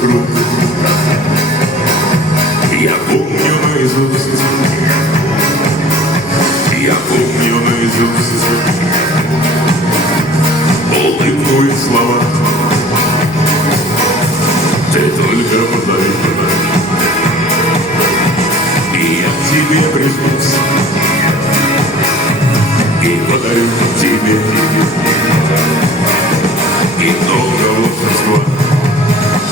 круг. Я помню наизусть, я помню наизусть улыбку и слова. Ты только позови, и я к тебе прижмусь, и подарю тебе и много волшебства.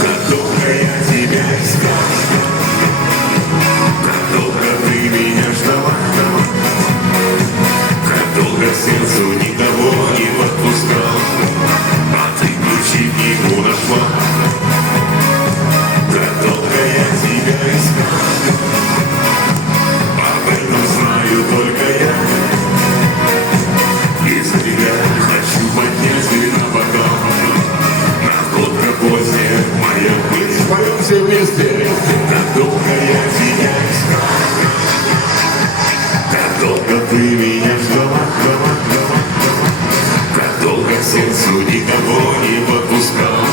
Как долго я тебя искал, как долго ты меня ждала, как долго к сердцу никого не подпускал, а ты ключи к нему нашла. Как долго я тебя искал, об этом знаю только я. И за тебя хочу поднять вина бокал. Находка поздняя моя мысль, поем все вместе. Как долго я тебя искал, как долго ты меня ждала, как долго к сердцу никого не подпускал.